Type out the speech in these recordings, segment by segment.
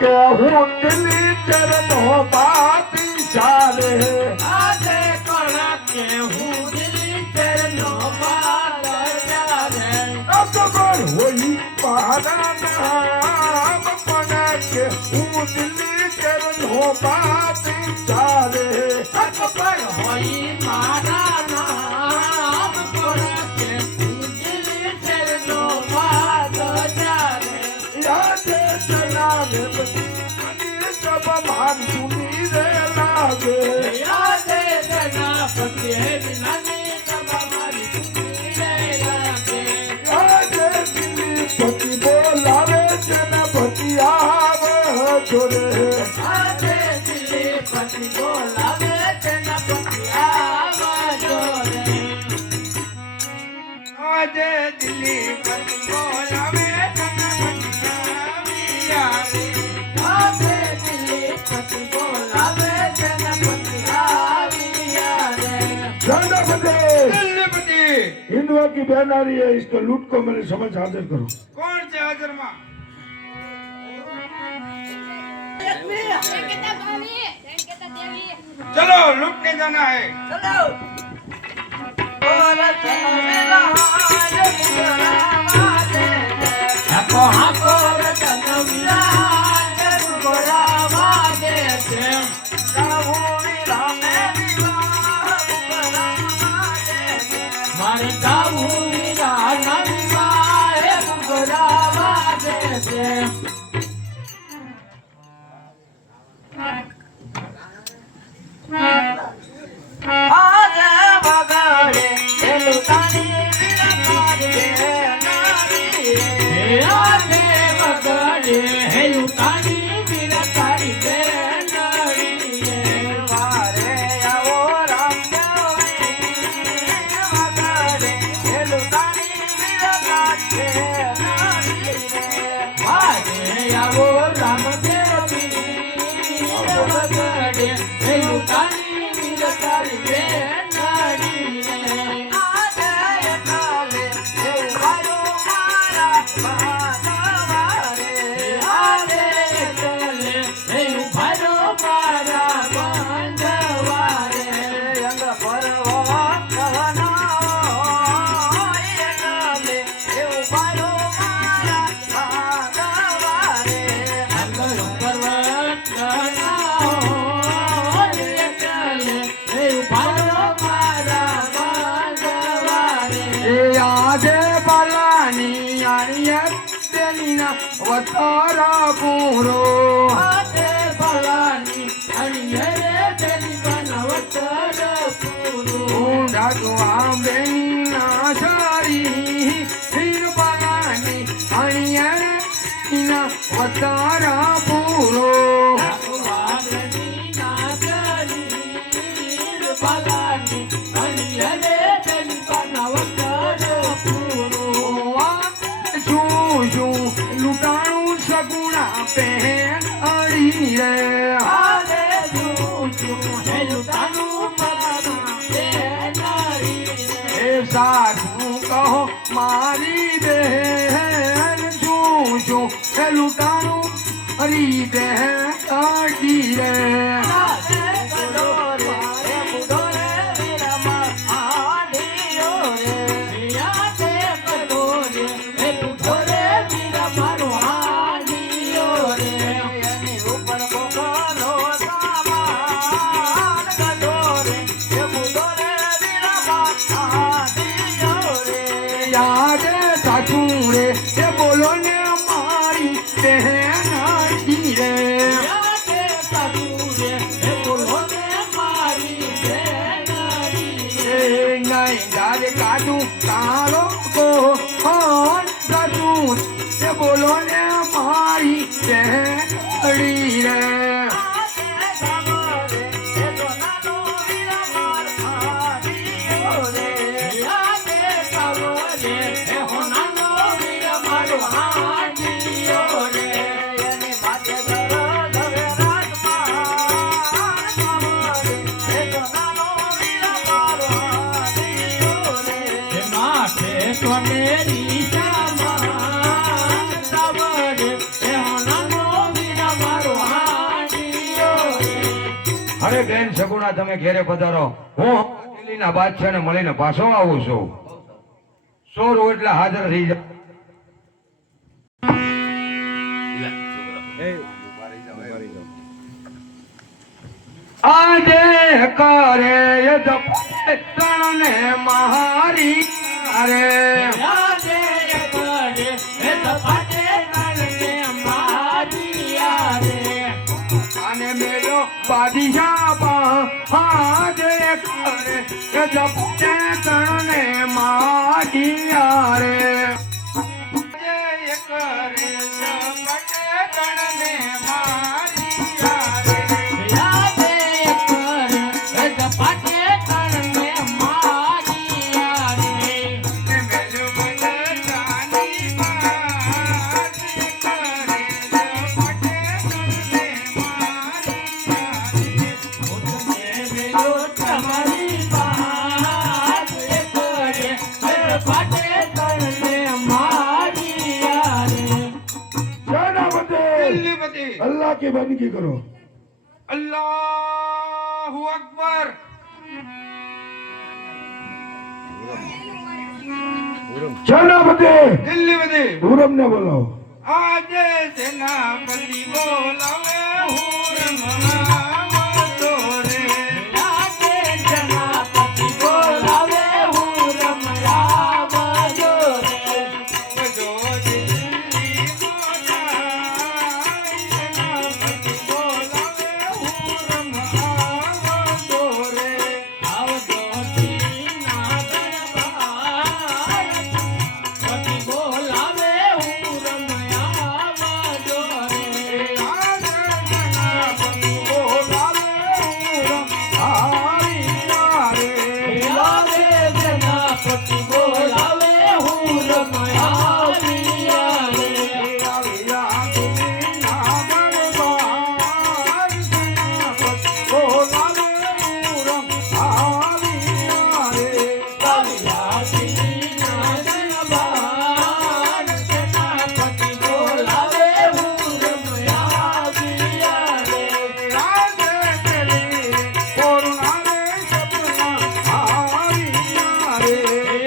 કે હું દિલ્હી ચરણો બાતી ચાલે આજે કોણ કે હું દિલ્હી ચરણો બાતી ચાલે અકબર હોઈ મારા નામ પણ કે હું દિલ્હી ચરણો બાતી ચાલે અકબર હોઈ મારા નામ પણ કે હું દિલ્હી ચરણો બાતી ચાલે યાદે ચલાવે અને સબ માર સુની રે લાગે યાદે જના પતિએ નાની સબ મારી સુની રે લાગે યાદે દિલ્હી પતિ બોલાવે જનપતિ આવે જોડે આજે દિલ્હી પતિ બોલાવે જનપતિ આવા જોડે આજે દિલ્હી પતિ બોલાવે જનપતિ આવે આજે દિલ્હી પતિ બોલાવે જનપતિ આવિયા રે जनापति दिल्लीपति हिंदुओं की बहनारी है इसको लूट को मैंने समझ हाजिर करो कौन से हाजिर मां चलो लुटने जाना है હાકો હાકો રતન વિરાજ બોલાવા દે છે મારે ગાવું વીરા નંદા એક બોલાવા દે છે આજે વગાડે એલું તાની વીરા પાડે નારી આજે વગાડે એલું તાની વીરા પાડે નારી વારે આવો રામ વગાડે એલું તાની વીરા પાડે નારી વારે આવો રામ વગાડે એલું તાની વીરા પાડે નારી આજે કાલે એવું મારો મારા બાંધવારે આજે કાલે એવું મારો મારા બાંધવારે અંગ પરવો કવનો કાલે એવું મારો મારા બાંધવારે અંગ પરવો કવનો કાલે એવું મારો મારા બાંધવારે આજે બાલાની આણિયા વતારા પૂરો આજે ભલાની અણિયરે તેની બનાવતર પૂરું ઊંડા તો આંબેની નાશારી હીર બાલાની આણિયા વતારા પૂરો ભગવાનની નાચરી ભલાની અણિયરે તેની બનાવતર પૂરું શું શું લૂંટાણું સગુણા પહેન અડી રે આજે જૂઠું હેલું તાનું પગમાં તે નારી એ સાધુ કહો મારી બહેન શું શું એ લૂંટાણું હરી બહેન અડી રે આજે કડોરે મુડોરે વિરમા આડીઓ રે આજે કડોરે મુડોરે વિરમાનો આડીઓ રે એની ઉપર બોગલો સામાન કડોરે મુડોરે વિરમા આડીઓ રે યાદ સાચું રે એ બોલો ને મારી બહેન અડી રે આજે કડોરે બોલોને મારી બેનારી એ નહીં ગાલે કાઢું કાળો કો હોન સાચું એ બોલો ને મારી બહેન અડી રે આજે સામરે એ તો નાનો વિરમાર આડીઓ રે આજે સામરે એ હો નાનો વિરમાર આડીઓ રે એની માથે ધરો ધરે રાજમાં સામરે એ તો નાનો વિરમાર આડીઓ રે માથે કોનેરી સામા સામરે એ હો નાનો વિરમાર એ બેન સગુણા તમે ઘેરે પધારો. હું દિલ્હીના બાદશાહને મળીને પાછો આવું છું. 100 એટલે હાજર થઈ જાય. આજે કરે તણને મારી અરે આજે કરે તપાટે તણને મારી રે અને મેલો બાદશાહ આજે કરે જપતે તણને મારી રે કરે જપતે તણને મારી अल्लाह की बंदगी करो. अल्लाहु अकबर. सेनापति दिल्लीपति हुरम ने बोलो. आज सेनापति बोलावे हुरम आवतो रे. આજે સેનાપતિ બોલાવે હુરમ આવજો રે जो दिल्ली सेनापति बोलावे हुरम आवतो रे. આવજો દીના દરબાર પતિ બોલાવે હુરમ આવજો રે आज सेनापति बोलावे हुरम आविया रे. આવે સેનાપતિ બોલાવે હુરમ આવ્યા રે આવ્યા દીના દરબાર સેનાપતિ બોલાવે હુરમ આવ્યા રે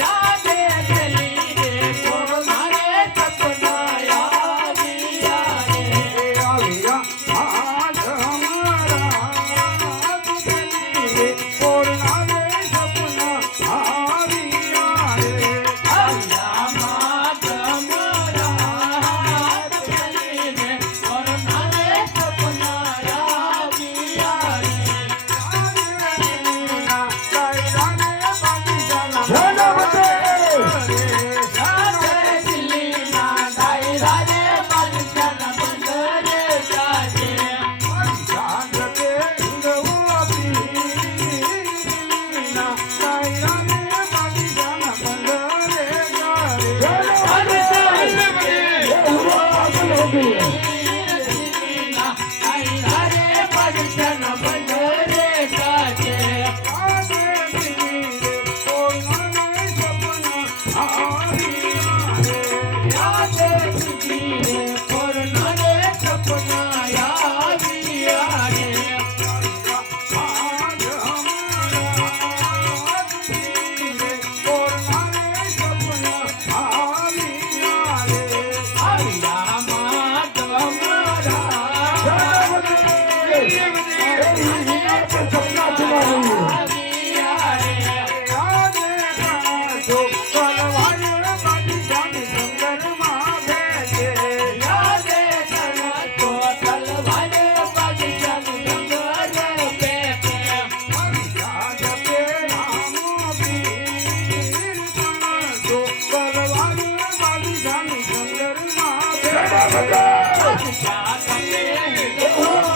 આજે ચલી રે કોનારે સપના આવ્યા રે આવ્યા માં ગમરા ચલી રે કોનારે સપના આવ્યા રે રાધે દિલ્હીના દાયરા રે બાદશાહ બંદરે જાજે દિલ્હીના દાયરા રે બાદશાહ બંદરે જાજે રાધે દિલ્હી રે કોનારે સપના આવ્યા રે આવ્યા માં ગમરા આવ્યા રે રાધે તન તો તલવાર બાદશાહ બંદરે પેપે બાદશાહ કપે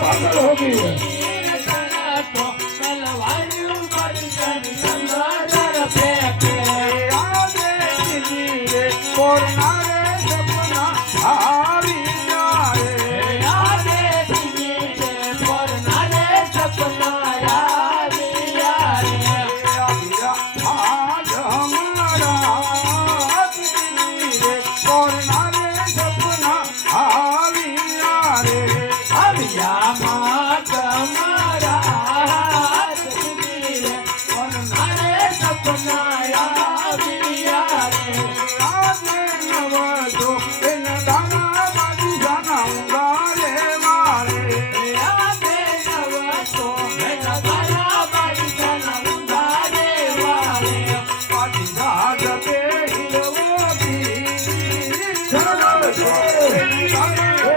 पागल हो गई है. તો તલવાર બાદશાહ બંદરે પેપે રાધે દિલ્હી રે કોનારે સપના આવ્યા રે આવ્યા માં ગમરા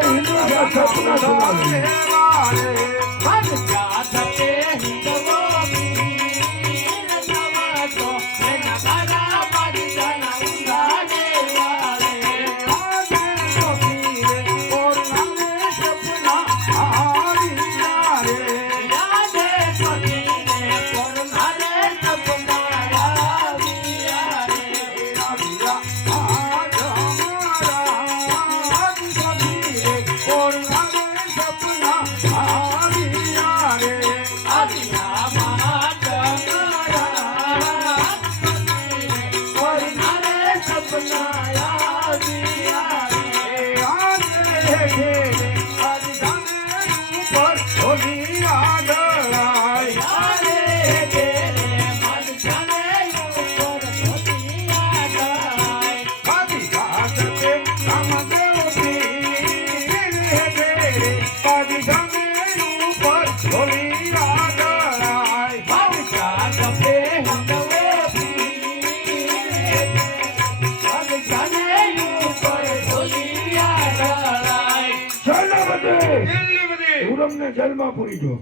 હિન્દુના સપના સુનાવે દિલ્હી બધી ઉરમને જેલમાં પૂરી જો